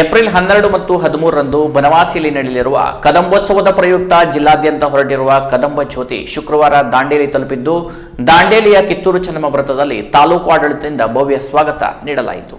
April ಹನ್ನೆರಡು ಮತ್ತು ಹದಿಮೂರರಂದು ಬನವಾಸಿಯಲ್ಲಿ ನಡೆಯಲಿರುವ ಕದಂಬೋತ್ಸವದ ಪ್ರಯುಕ್ತ ಜಿಲ್ಲಾದ್ಯಂತ ಹೊರಟಿರುವ ಕದಂಬ ಜ್ಯೋತಿ ಶುಕ್ರವಾರ ದಾಂಡೇಲಿ ತಲುಪಿದ್ದು, ದಾಂಡೇಲಿಯ ಕಿತ್ತೂರು ಚೆನ್ನಮ್ಮ ವೃತ್ತದಲ್ಲಿ ತಾಲೂಕು ಆಡಳಿತದಿಂದ ಭವ್ಯ ಸ್ವಾಗತ ನೀಡಲಾಯಿತು.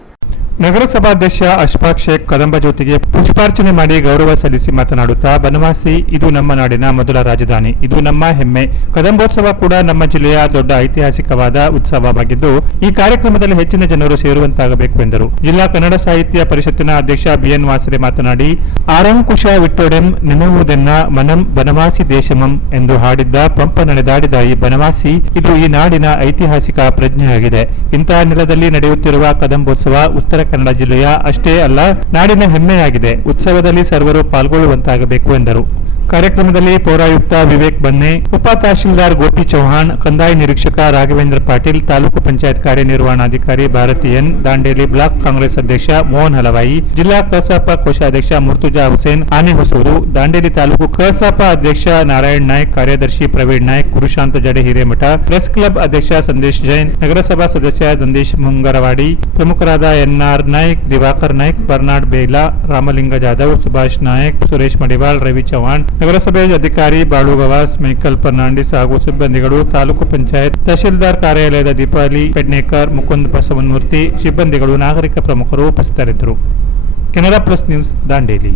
ನಗರಸಭಾಧ್ಯಕ್ಷ ಅಶ್ಫಾಕ್ ಶೇಖ್ ಕದಂಬ ಜ್ಯೋತಿಗೆ ಪುಷ್ಪಾರ್ಚನೆ ಮಾಡಿ ಗೌರವ ಸಲ್ಲಿಸಿ ಮಾತನಾಡುತ್ತಾ, ಬನವಾಸಿ, ಇದು ನಮ್ಮ ನಾಡಿನ ಮೊದಲ ರಾಜಧಾನಿ. ಇದು ನಮ್ಮ ಹೆಮ್ಮೆ. ಕದಂಬೋತ್ಸವ ಕೂಡ ನಮ್ಮ ಜಿಲ್ಲೆಯ ದೊಡ್ಡ ಐತಿಹಾಸಿಕವಾದ ಉತ್ಸವವಾಗಿದ್ದು, ಈ ಕಾರ್ಯಕ್ರಮದಲ್ಲಿ ಹೆಚ್ಚಿನ ಜನರು ಸೇರುವಂತಾಗಬೇಕು ಎಂದರು. ಜಿಲ್ಲಾ ಕನ್ನಡ ಸಾಹಿತ್ಯ ಪರಿಷತ್ತಿನ ಅಧ್ಯಕ್ಷ ಬಿಎನ್ ವಾಸರೆ ಮಾತನಾಡಿ, ಆರಂಕುಶ ವಿಟ್ಟೊಡೆಂ ನೆನವುದೆನ್ನ ಮನಂ ಬನವಾಸಿ ದೇಶಮಂ ಎಂದು ಹಾಡಿದ್ದ ಪಂಪ ನಡೆದಾಡಿದ ಈ ಬನವಾಸಿ, ಇದು ಈ ನಾಡಿನ ಐತಿಹಾಸಿಕ ಪ್ರಜ್ಞೆಯಾಗಿದೆ. ಇಂತಹ ನೆಲದಲ್ಲಿ ನಡೆಯುತ್ತಿರುವ ಕದಂಬೋತ್ಸವ ಉತ್ತರ ಕನ್ನಡ ಜಿಲ್ಲೆಯ ಅಷ್ಟೇ ಅಲ್ಲ ನಾಡಿನ ಹೆಮ್ಮೆಯಾಗಿದೆ. ಉತ್ಸವದಲ್ಲಿ ಸರ್ವರು ಪಾಲ್ಗೊಳ್ಳುವಂತಾಗಬೇಕು ಎಂದರು. ಕಾರ್ಯಕ್ರಮದಲ್ಲಿ ಪೌರಾಯುಕ್ತ ವಿವೇಕ್ ಬನ್ನೆ, ಉಪ ತಹಶೀಲ್ದಾರ್ ಗೋಪಿ ಚೌಹಾಣ್, ಕಂದಾಯ ನಿರೀಕ್ಷಕ ರಾಘವೇಂದ್ರ ಪಾಟೀಲ್, ತಾಲೂಕು ಪಂಚಾಯತ್ ಕಾರ್ಯನಿರ್ವಹಣಾಧಿಕಾರಿ ಭಾರತಿ ಎನ್, ದಾಂಡೇಲಿ ಬ್ಲಾಕ್ ಕಾಂಗ್ರೆಸ್ ಅಧ್ಯಕ್ಷ ಮೋಹನ್ ಹಲವಾಯಿ, ಜಿಲ್ಲಾ ಕಸಾಪ ಕೋಶಾಧ್ಯಕ್ಷ ಮುರ್ತುಜಾ ಹುಸೇನ್, ಆನೆ ಹೊಸೂರು, ದಾಂಡೇಲಿ ತಾಲೂಕು ಕಸಾಪ ಅಧ್ಯಕ್ಷ ನಾರಾಯಣ್ ನಾಯ್ಕ್, ಕಾರ್ಯದರ್ಶಿ ಪ್ರವೀಣ್ ನಾಯ್ಕ್, ಕುರುಶಾಂತ ಜಡೆ ಹಿರೇಮಠ ಪ್ರೆಸ್ ಕ್ಲಬ್ ಅಧ್ಯಕ್ಷ ಸಂದೇಶ್ ಜೈನ್, ನಗರಸಭಾ ಸದಸ್ಯ ಸಂದೇಶ್ ಮುಂಗರವಾಡಿ, ಪ್ರಮುಖರಾದ ಎನ್ಆರ್ ನಾಯ್ಕ್, ದಿವಾಕರ್ ನಾಯ್ಕ್, ಬರ್ನಾಡ್ ಬೇಲಾ ರಾಮಲಿಂಗ ಜಾಧವ್, ಸುಭಾಷ್ ನಾಯಕ್, ಸುರೇಶ್ ಮಡಿವಾಳ್, ರವಿ ಚೌಹಾಣ್ ನಗರಸಭೆ ಅಧಿಕಾರಿ ಬಾಳು ಗವಾಸ್ ಮೈಕಲ್ ಫರ್ನಾಂಡಿಸ್ ಹಾಗೂ ಸಿಬ್ಬಂದಿಗಳು ತಾಲೂಕು ಪಂಚಾಯತ್ ತಹಶೀಲ್ದಾರ್ ಕಾರ್ಯಾಲಯದ ದೀಪಾಲಿ ಪೆಡ್ನೇಕರ್, ಮುಕುಂದ್ ಬಸವನ್ಮೂರ್ತಿ ಸಿಬ್ಬಂದಿಗಳು ನಾಗರಿಕ ಪ್ರಮುಖರು ಉಪಸ್ಥಿತರಿದ್ದರು. Canara plus news Dandeli.